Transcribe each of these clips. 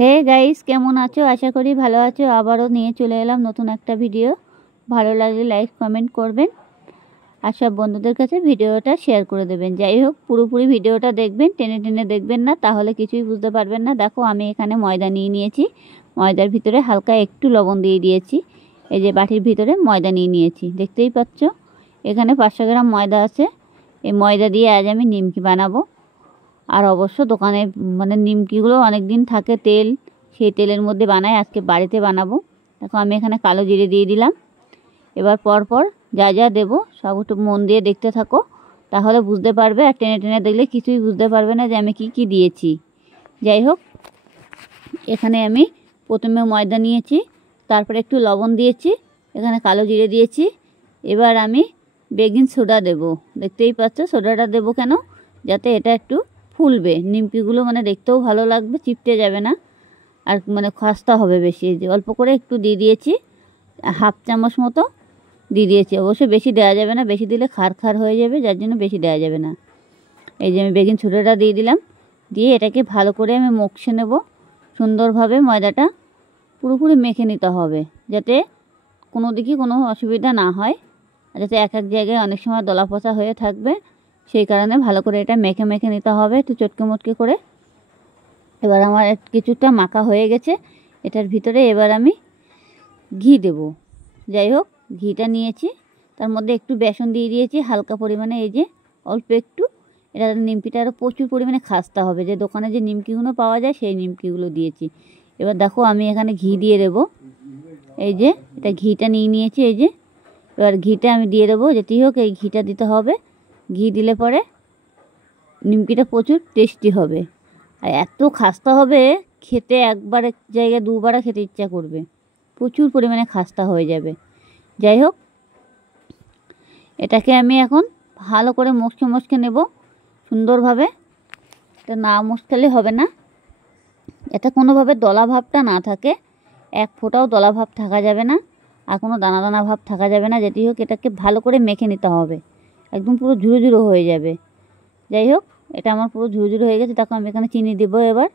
Hey guys, কেমন আছো? আশা করি ভালো আছো। আবারও নিয়ে চলে এলাম নতুন একটা ভিডিও। ভালো লাগলে লাইক কমেন্ট করবেন আর সব বন্ধুদের কাছে ভিডিওটা শেয়ার করে দেবেন। যাই হোক, পুরোপুরি ভিডিওটা দেখবেন, টেনে টেনে দেখবেন না, তাহলে কিছুই বুঝতে পারবেন না। দেখো, আমি এখানে ময়দা নিয়ে নিয়েছি। ময়দার ভিতরে হালকা একটু লবণ দিয়ে দিয়েছি। এই যে বাটির ভিতরে ময়দা নিয়ে নিয়েছি, দেখতেই পাচ্ছ। এখানে 500 গ্রাম ময়দা আছে। এই ময়দা দিয়ে আজ আমি নিমকি বানাবো। আর অবশ্য দোকানে নিমকিগুলো অনেক দিন থাকে, তেল, সেই তেলের মধ্যে বানাই। আজকে বাড়িতে বানাবো। দেখো, আমি এখানে কালো জিরে দিয়ে দিলাম। এবার পরপর যা যা দেবো সব একটু মন দিয়ে দেখতে থাকো, তাহলে বুঝতে পারবে। আর টেনে টেনে দেখলে কিছুই বুঝতে পারবে না যে আমি কি কি দিয়েছি। যাই হোক, এখানে আমি প্রথমে ময়দা নিয়েছি, তারপরে একটু লবণ দিয়েছি, এখানে কালো জিরে দিয়েছি। এবার আমি বেকিং সোডা দেবো। দেখতেই পাচ্ছ, সোডাটা দেবো কেন? যাতে এটা একটু ফুলবে, নিমকিগুলো দেখতেও ভালো লাগবে, চিপটে যাবে না, আর খাস্তা হবে বেশি। যে অল্প করে একটু দিয়ে দিয়েছি, হাফ চামচ মতো দিয়ে দিয়েছি। অবশ্যই বেশি দেওয়া যাবে না, বেশি দিলে খার খার হয়ে যাবে, যার জন্য বেশি দেওয়া যাবে না। এই যে আমি বেকিং সোডাটা দিয়ে দিলাম, দিয়ে এটাকে ভালো করে আমি মক্সে নেব সুন্দরভাবে। ময়দাটা পুরোপুরি মেখে নিতে হবে, যাতে কোনো দিকে কোনো অসুবিধা না হয়, যাতে এক এক জায়গায় অনেক সময় দলা পচা হয়ে থাকবে। সেই কারণে ভালো করে এটা মেখে মেখে নিতে হবে, একটু চটকে মটকে করে। এবার আমার কিছুটা মাখা হয়ে গেছে। এটার ভিতরে এবার আমি ঘি দেব। যাই হোক, ঘিটা নিয়েছি, তার মধ্যে একটু বেসন দিয়ে দিয়েছি হালকা পরিমাণে, এই যে অল্প একটু। এটা নিমকিটা আরও প্রচুর পরিমাণে খাস্তা হবে। যে দোকানে যে নিমকিগুলো পাওয়া যায় সেই নিমকিগুলো দিয়েছি। এবার দেখো, আমি এখানে ঘি দিয়ে দেবো। এই যে এটা ঘিটা নিয়ে নিয়েছি, এই যে। এবার ঘিটা আমি দিয়ে দেবো, যেতেই হোক এই ঘিটা দিতে হবে। ঘি দিলে পরে নিমকিটা প্রচুর টেস্টি হবে, আর এত খাস্তা হবে, খেতে একবার এক জায়গায় দুবার খেতে ইচ্ছা করবে। প্রচুর পরিমাণে খাস্তা হয়ে যাবে। যাই হোক, এটাকে আমি এখন ভালো করে মশকে মশকে নেব সুন্দরভাবে। এটা না মশকালে হবে না, এটা কোনোভাবে দলা ভাবটা না থাকে, এক ফোঁটাও দলা ভাব থাকা যাবে না, আর কোনো দানা দানা ভাব থাকা যাবে না। যেটি হোক, এটাকে ভালো করে মেখে নিতে হবে, একদম পুরো ঝুরো ঝুরো হয়ে যাবে। যাই হোক, এটা আমার পুরো ঝুরো ঝুরো হয়ে গেছে। তখন আমি এখানে চিনি দেবো। এবার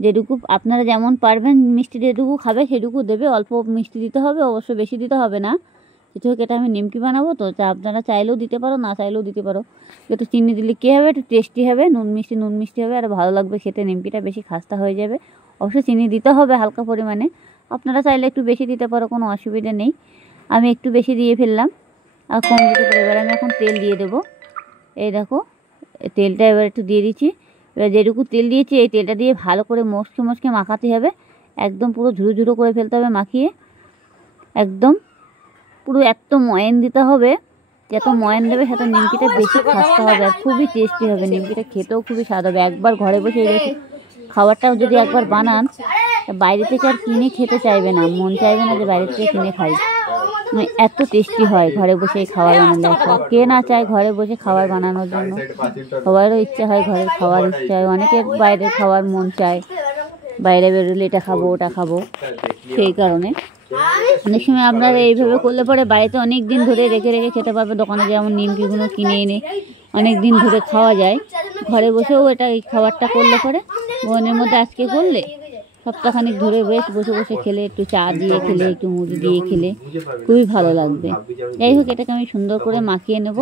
যেটুকু আপনারা যেমন পারবেন, মিষ্টি যেটুকু খাবে সেটুকু দেবে। অল্প মিষ্টি দিতে হবে, অবশ্য বেশি দিতে হবে না। যেটি হোক, এটা আমি নিমকি বানাবো তো, আপনারা চাইলেও দিতে পারো, না চাইলেও দিতে পারো। একটু চিনি দিলে কী হবে, একটু টেস্টি হবে, নুন মিষ্টি হবে, আর ভালো লাগবে খেতে। নিমকিটা বেশি খাস্তা হয়ে যাবে, অবশ্যই চিনি দিতে হবে হালকা পরিমাণে। আপনারা চাইলে একটু বেশি দিতে পারো, কোনো অসুবিধা নেই। আমি একটু বেশি দিয়ে ফেললাম, আর কম দিতে পারো। এবার আমি এখন তেল দিয়ে দেবো। এই দেখো, তেলটা এবার একটু দিয়ে দিচ্ছি। এবার যেটুকু তেল দিয়েছি, এই তেলটা দিয়ে ভালো করে মশকে মশকে মাখাতে হবে, একদম পুরো ঝুরো ঝুরো করে ফেলতে হবে মাখিয়ে। একদম পুরো এত ময়ান দিতে হবে, যত ময়ান দেবে সেটা নিমকিটা বেশি খাস্তা হবে, আর খুবই টেস্টি হবে। নিমকিটা খেতেও খুবই স্বাদ হবে। একবার ঘরে বসে এই খাবারটাও যদি একবার বানান, বাইরে থেকে আর কিনে খেতে চাইবে না, মন চাইবে না যে বাইরে থেকে কিনে খাই। এত টেস্টি হয় ঘরে বসে এই খাবার বানালে। কে না চায় ঘরে বসে খাবার বানানোর জন্য? সবারও ইচ্ছা হয়, ঘরের খাওয়ার ইচ্ছা হয়। অনেকের বাইরের খাওয়ার মন চায়, বাইরে বেরোলে এটা খাবো ওটা খাবো। সেই কারণে অনেক সময় আপনারা এইভাবে করলে পরে বাড়িতে অনেক দিন ধরে রেখে রেখে খেতে পারবে। দোকানে যেমন নিমকিগুলো কিনে এনে অনেক দিন ধরে খাওয়া যায়, ঘরে বসেও এটা এই খাবারটা করলে পরে বোনের মধ্যে আজকে করলে সপ্তাহখানিক ধরে বেশ বসে বসে খেলে, একটু চা দিয়ে খেলে, একটু মুড়ি দিয়ে খেলে খুবই ভালো লাগবে। যাই হোক, এটাকে আমি সুন্দর করে মাখিয়ে নেব।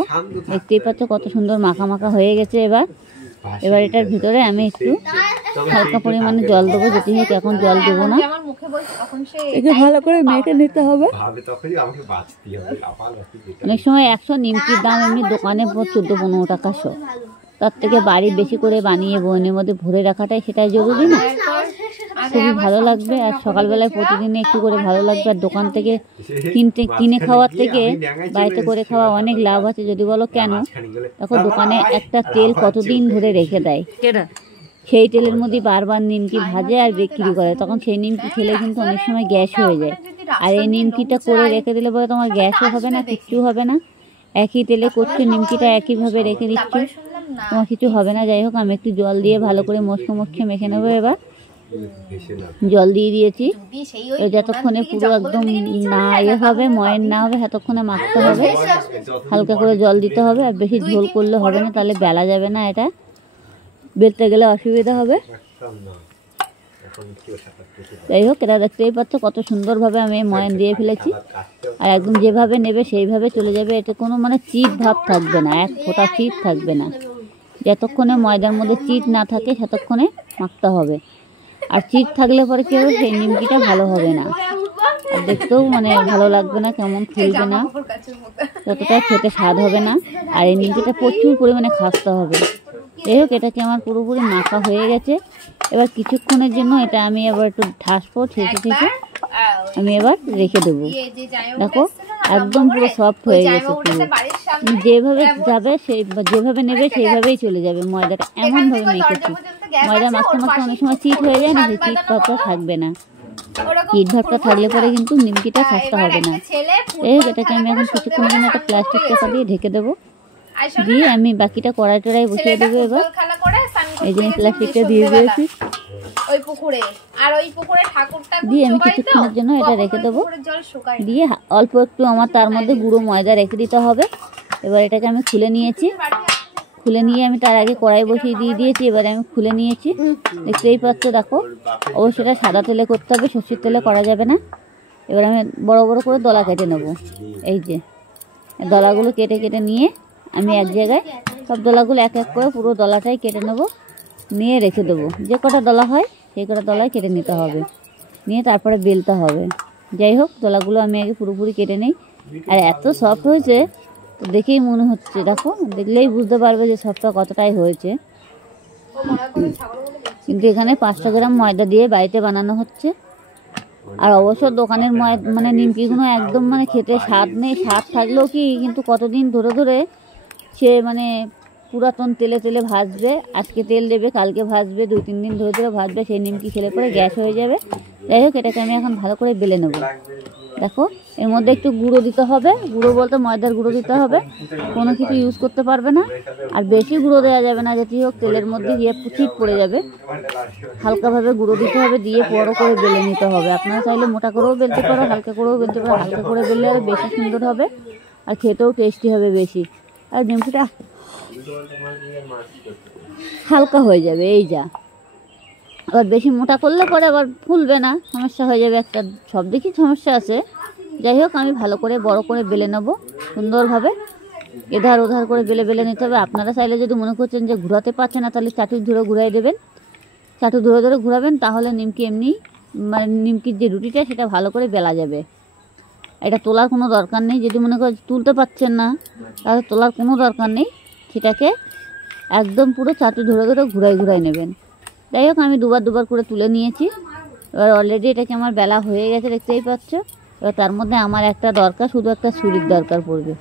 দেখতেই পাচ্ছ কত সুন্দর মাখা মাখা হয়ে গেছে। এবার এটার ভিতরে আমি একটু হালকা পরিমাণে জল দেবো। যেটি হোক, এখন জল দেবো না, একে ভালো করে মেখে নিতে হবে। অনেক সময় 100 নিমকির দাম এমনি দোকানে 14-15 টাকা শো, তার থেকে বাড়ি বেশি করে বানিয়ে বয়নের মধ্যে ভরে রাখাটাই সেটাই জরুরি না? খুবই ভালো লাগবে, আর সকালবেলায় প্রতিদিনে একটু করে ভালো লাগবে। আর দোকান থেকে কিনে খাওয়ার থেকে বাড়িতে করে খাওয়া অনেক লাভ আছে। যদি বলো কেন, দেখো দোকানে একটা তেল কতদিন ধরে রেখে দেয়, সেই তেলের মধ্যে বারবার নিমকি ভাজে আর বিক্রি করে, তখন সেই নিমকি খেলে কিন্তু অনেক সময় গ্যাস হয়ে যায়। আর এই নিমকিটা করে রেখে দিলে পরে তোমার গ্যাসও হবে না, কিচ্ছু হবে না। একই তেলে করছো নিমকিটা, একইভাবে রেখে দিচ্ছ, তোমার কিছু হবে না। যাই হোক, আমি একটু জল দিয়ে ভালো করে মশকে মেখে নেবো। এবার জল দিয়ে দিয়েছি, যতক্ষণে পুরো একদম না হবে, ময়েন না হবে, ততক্ষণে মাখতে হবে। হালকা করে জল দিতে হবে, আর বেশি ঝোল করলে হবে না, তাহলে বেলা যাবে না, এটা বেলতে গেলে অসুবিধা হবে। যাই হোক, এটা দেখতেই পাচ্ছ কত সুন্দরভাবে আমি ময়ান দিয়ে ফেলেছি। আর একদম যেভাবে নেবে সেইভাবে চলে যাবে। এতে কোনো মানে চিট ভাব থাকবে না, এক ফোঁটা চিট থাকবে না। যতক্ষণে ময়দার মধ্যে চিট না থাকে ততক্ষণে মাখতে হবে। আর চিট থাকলে পরে কি হবে, সেই নিমকিটা ভালো হবে না, আর দেখতেও মানে ভালো লাগবে না, কেমন ফুলবে না, যতটা খেতে স্বাদ হবে না। আর এই নিমকিটা প্রচুর পরিমাণে খাসতে হবে। যাই হোক, এটাকে আমার পুরোপুরি মাখা হয়ে গেছে। এবার কিছুক্ষণের জন্য এটা আমি এবার একটু ঢাসবো, ঠেকে ঠেকে আমি এবার রেখে দেবো। দেখো একদম পুরো সফট হয়ে গেছে পুরো। যেভাবে যাবে যেভাবে নেবে সেইভাবেই চলে যাবে। ময়দাটা এমনভাবে মেখেছি, ময়দা মাখতে মাখতে অনেক সময় চিট হয়ে যায় না, সেই চিট ভাবটা থাকবে না। চিট ভাবটা থাকলে পরে কিন্তু নিমকিটা খাসতে হবে না। এটাকে আমি এখন কিছুক্ষণের জন্য একটা প্লাস্টিক চাপা দিয়ে ঢেকে দেবো, দিয়ে আমি বাকিটা কড়াই টড়াই বসিয়ে দেবো। এবার এই যে প্লাস্টিকটা দিয়ে দিয়েছি, দিয়ে আমি কিছুক্ষণের জন্য এটা রেখে দেবো। দিয়ে অল্প একটু আমার তার মধ্যে গুঁড়ো ময়দা রেখে দিতে হবে। এবার এটাকে আমি খুলে নিয়েছি, খুলে নিয়ে আমি তার আগে কড়াই বসিয়ে দিয়ে দিয়েছি। এবারে আমি খুলে নিয়েছি, দেখতেই পাচ্ছ। দেখো অবশ্যই এটা সাদা তেলে করতে হবে, সর্ষের তেলে করা যাবে না। এবার আমি বড় বড় করে দলা কেটে নেব। এই যে দলাগুলো কেটে কেটে নিয়ে আমি এক জায়গায় সব দলাগুলো এক এক করে পুরো দলাটাই কেটে নেব, নিয়ে রেখে দেবো। যে কটা দলা হয় সেই কটা দলাই কেটে নিতে হবে, নিয়ে তারপরে বেলতে হবে। যাই হোক, দলাগুলো আমি আগে পুরোপুরি কেটে নিই। আর এত সফট হয়েছে তো দেখেই মনে হচ্ছে, দেখো দেখলেই বুঝতে পারবে যে সফটটা কতটাই হয়েছে। কিন্তু এখানে 500 গ্রাম ময়দা দিয়ে বাড়িতে বানানো হচ্ছে। আর অবশ্য দোকানের মানে নিমকিগুলো একদম মানে খেতে স্বাদ নেই, স্বাদ থাকলেও কি কিন্তু কতদিন ধরে ধরে সে মানে পুরাতন তেলে তেলে ভাজবে। আজকে তেল দেবে, কালকে ভাজবে, 2-3 দিন ধরে ধরে ভাজবে। সেই নিমকি খেলে পরে গ্যাস হয়ে যাবে। যাই হোক, এটাকে আমি এখন ভালো করে বেলে নেব। দেখো এর মধ্যে একটু গুঁড়ো দিতে হবে, গুঁড়ো বলতে ময়দার গুঁড়ো দিতে হবে, কোনো কিছু ইউজ করতে পারবে না। আর বেশি গুঁড়ো দেওয়া যাবে না, যেটি হোক তেলের মধ্যে গিয়ে চিট পড়ে যাবে। হালকাভাবে গুঁড়ো দিতে হবে, দিয়ে বড় করে বেলে নিতে হবে। আপনারা চাইলে মোটা করেও বেলতে পারো, হালকা করেও বেলতে পারো। হালকা করে বেললে আরও বেশি সুন্দর হবে আর খেতেও টেস্টি হবে বেশি। আর নিমকিটা হালকা হয়ে যাবে। এই যা, আবার বেশি মোটা করলে পরে আবার ফুলবে না, সমস্যা হয়ে যাবে একটা, সব দিকই সমস্যা আছে। যাই হোক, আমি ভালো করে বড় করে বেলে নেব সুন্দরভাবে, এধার ওধার করে বেলে বেলে নিতে হবে। আপনারা চাইলে যদি মনে করছেন যে ঘোরাতে পারছে না, তাহলে চাটু ধরে ঘুরাই দেবেন, চাটু ধরে ধরে ঘুরাবেন, তাহলে নিমকি এমনি মানে নিমকির যে রুটিটা সেটা ভালো করে বেলা যাবে। এটা তোলার কোনো দরকার নেই। যদি মনে করেন তুলতে পারছেন না, তাহলে তোলার কোনো দরকার নেই, সেটাকে একদম পুরো চাটু ধরে ধরে ঘুরাই ঘুরাই নেবেন। যাই হোক, আমি দুবার করে তুলে নিয়েছি। এবার অলরেডি এটাকে আমার বেলা হয়ে গেছে, দেখতেই পাচ্ছ। এবার তার মধ্যে আমার একটা দরকার, শুধু একটা ছুরির দরকার পড়বে।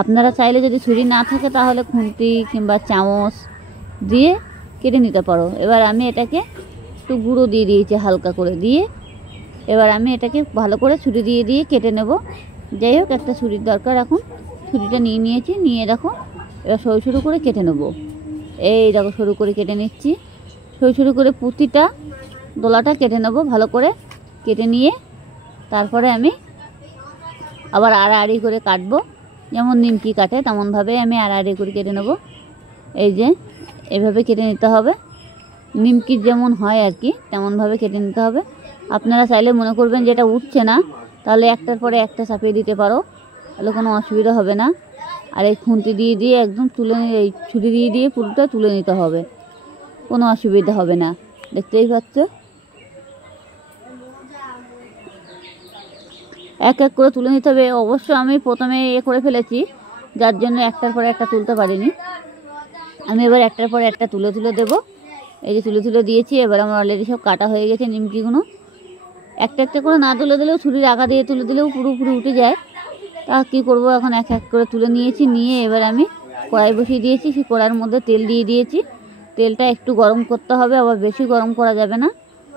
আপনারা চাইলে যদি ছুরি না থাকে তাহলে খুন্তি কিংবা চামচ দিয়ে কেটে নিতে পারো। এবার আমি এটাকে একটু গুঁড়ো দিয়ে দিয়েছি হালকা করে, দিয়ে এবার আমি এটাকে ভালো করে ছুরি দিয়ে দিয়ে কেটে নেব। যাই হোক, একটা ছুরির দরকার এখন। ছুরিটা নিয়ে নিয়েছি, নিয়ে দেখো এবার সরু সরু করে কেটে নেব। এই দেখো সরু করে কেটে নিচ্ছি, সরু সরু করে প্রতিটা দোলাটা কেটে নেব ভালো করে। কেটে নিয়ে তারপরে আমি আবার আড়াআড়ি করে কাটবো, যেমন নিমকি কাটে তেমনভাবে আমি আড়াআড়ি করে কেটে নেব। এই যে এভাবে কেটে নিতে হবে, নিমকির যেমন হয় আর কি তেমনভাবে কেটে নিতে হবে। আপনারা চাইলে মনে করবেন যে এটা উঠছে না, তাহলে একটার পরে একটা চাপিয়ে দিতে পারো, তাহলে কোনো অসুবিধা হবে না। আর এই খুন্তি দিয়ে দিয়ে একদম তুলে, এই ছুরি দিয়ে দিয়ে পুরোটা তুলে নিতে হবে, কোনো অসুবিধা হবে না। দেখতেই পাচ্ছ, এক এক করে তুলে নিতে হবে। অবশ্য আমি প্রথমে করে ফেলেছি, যার জন্য একটার পরে একটা তুলতে পারিনি। আমি এবার একটার পরে একটা তুলে তুলে দেবো। এই যে তুলে তুলে দিয়েছি। এবার আমার অলরেডি সব কাটা হয়ে গেছে নিমকিগুলো। একটা একটা করে না তুলে দিলেও ছুরির আগা দিয়ে তুলে দিলেও পুরোপুরি উঠে যায়। তা কী করবো, এখন এক এক করে তুলে নিয়েছি। নিয়ে এবার আমি কড়াই বসিয়ে দিয়েছি, সেই কড়াইয়ের মধ্যে তেল দিয়ে দিয়েছি। তেলটা একটু গরম করতে হবে, আবার বেশি গরম করা যাবে না,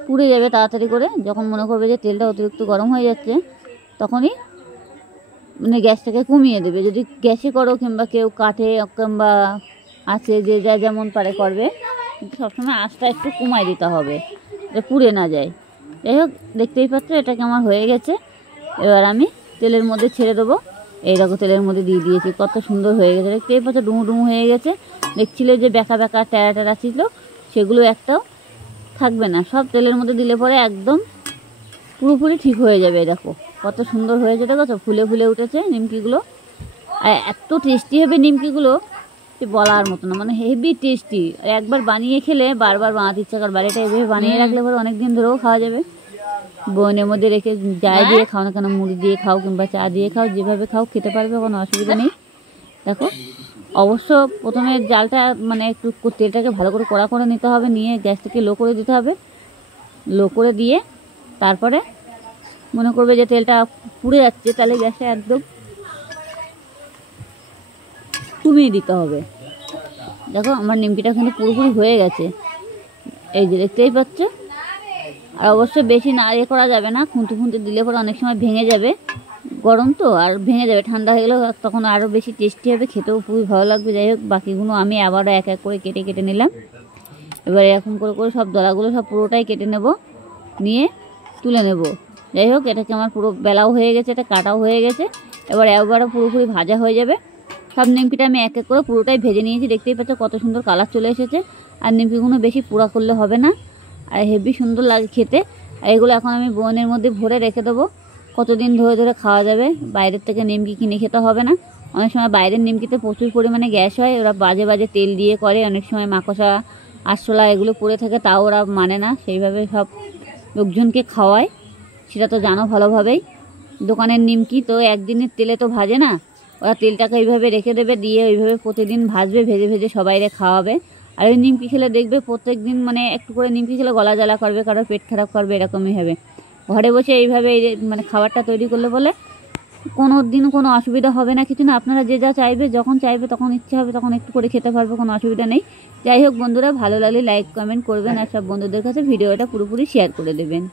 পুড়ে যাবে তাড়াতাড়ি করে। যখন মনে করবে যে তেলটা অতিরিক্ত গরম হয়ে যাচ্ছে, তখনই মানে গ্যাসটাকে কমিয়ে দেবে। যদি গ্যাসে করো কিংবা কেউ কাঠে কিংবা আছে, যে যা যেমন পারে করবে, কিন্তু সবসময় আঁচটা একটু কমাই দিতে হবে, যে পুড়ে না যায়। যাই হোক, দেখতেই পাচ্ছ এটাকে আমার হয়ে গেছে। এবার আমি তেলের মধ্যে ছেড়ে দেবো। এই দেখো তেলের মধ্যে দিয়ে দিয়েছি, কত সুন্দর হয়ে গেছে, দেখতেই পাচ্ছ ডুমু ডুমু হয়ে গেছে। দেখছিলে যে বেঁকা বেঁকা ট্যাড়া ট্যাড়া ছিল, সেগুলো একটাও থাকবে না, সব তেলের মধ্যে দিলে পরে একদম পুরোপুরি ঠিক হয়ে যাবে। দেখো কত সুন্দর হয়েছে, দেখো তো ফুলে ফুলে উঠেছে নিমকিগুলো। আর এত টেস্টি হবে নিমকিগুলো যে বলার মতো না, মানে হেভি টেস্টি। আর একবার বানিয়ে খেলে বারবার বানাতে ইচ্ছা করবে। বাড়িটা এভাবে বানিয়ে রাখলে পরে অনেক দিন ধরেও খাওয়া যাবে। বোনের মধ্যে রেখে যাই দিয়ে খাও না কেন, মুড়ি দিয়ে খাও কিংবা চা দিয়ে খাও, যেভাবে খাও খেতে পারবে, কোনো অসুবিধা নেই। দেখো অবশ্য প্রথমে জালটা মানে একটু তেলটাকে ভালো করে কড়া করে নিতে হবে, নিয়ে গ্যাসটাকে লো করে দিতে হবে। লো করে দিয়ে তারপরে মনে করবে যে তেলটা পুড়ে যাচ্ছে, তাহলে গ্যাসটা একদম কমিয়ে দিতে হবে। দেখো আমার নিমকিটা কিন্তু পুরোপুরি হয়ে গেছে, এই যে দেখতেই পাচ্ছ। আর অবশ্যই বেশি নাড়িয়ে করা যাবে না, খুঁতে খুঁতে দিলে পরে অনেক সময় ভেঙে যাবে, গরম তো আর ভেঙে যাবে। ঠান্ডা হয়ে গেলে তখন আরও বেশি টেস্টি হবে, খেতেও খুবই ভালো লাগবে। যাই হোক বাকিগুলো আমি আবারও এক এক করে কেটে কেটে নিলাম। এবার এরকম করে করে সব দলাগুলো সব পুরোটাই কেটে নেব, নিয়ে তুলে নেব। যাই হোক এটাকে আমার পুরো বেলাও হয়ে গেছে, এটা কাটাও হয়ে গেছে। এবার একবারও পুরোপুরি ভাজা হয়ে যাবে। সব নিমকিটা আমি এক এক করে পুরোটাই ভেজে নিয়েছি, দেখতেই পাচ্ছ কত সুন্দর কালার চলে এসেছে। আর নিমকিগুলো বেশি পোড়া করলে হবে না, আর হেভি সুন্দর লাগে খেতে। আর এগুলো এখন আমি বোনের মধ্যে ভরে রেখে দেবো, কতদিন ধরে ধরে খাওয়া যাবে। বাইরের থেকে নিমকি কিনে খেতে হবে না। অনেক সময় বাইরের নিমকিতে প্রচুর পরিমাণে গ্যাস হয়, ওরা বাজে বাজে তেল দিয়ে করে, অনেক সময় মাকড়সা আরশোলা এগুলো পড়ে থাকে, তাও ওরা মানে না, সেইভাবে সব লোকজনকে খাওয়ায়, সেটা তো জানো ভালোভাবেই। দোকানের নিমকি তো একদিনের তেলে তো ভাজে না, ওরা তেলটাকে এইভাবে রেখে দেবে, দিয়ে ওইভাবে প্রতিদিন ভাজবে, ভেজে ভেজে সবাইরে খাওয়াবে। আর ওই নিমকি খেলে দেখবে প্রত্যেক দিন মানে একটু করে নিমকি খেলে গলা জ্বালা করবে, কারোর পেট খারাপ করবে, এরকমই হবে। ঘরে বসে এইভাবে মানে খাবারটা তৈরি করলে বলে কোনো দিন কোনো অসুবিধা হবে না, কিছু না। আপনারা যে যা চাইবে, যখন চাইবে তখন ইচ্ছে হবে তখন একটু করে খেতে পারবে, কোনো অসুবিধা নেই। যাই হোক বন্ধুরা, ভালো লাগলে লাইক কমেন্ট করবেন, আর সব বন্ধুদের কাছে ভিডিওটা পুরোপুরি শেয়ার করে দেবেন।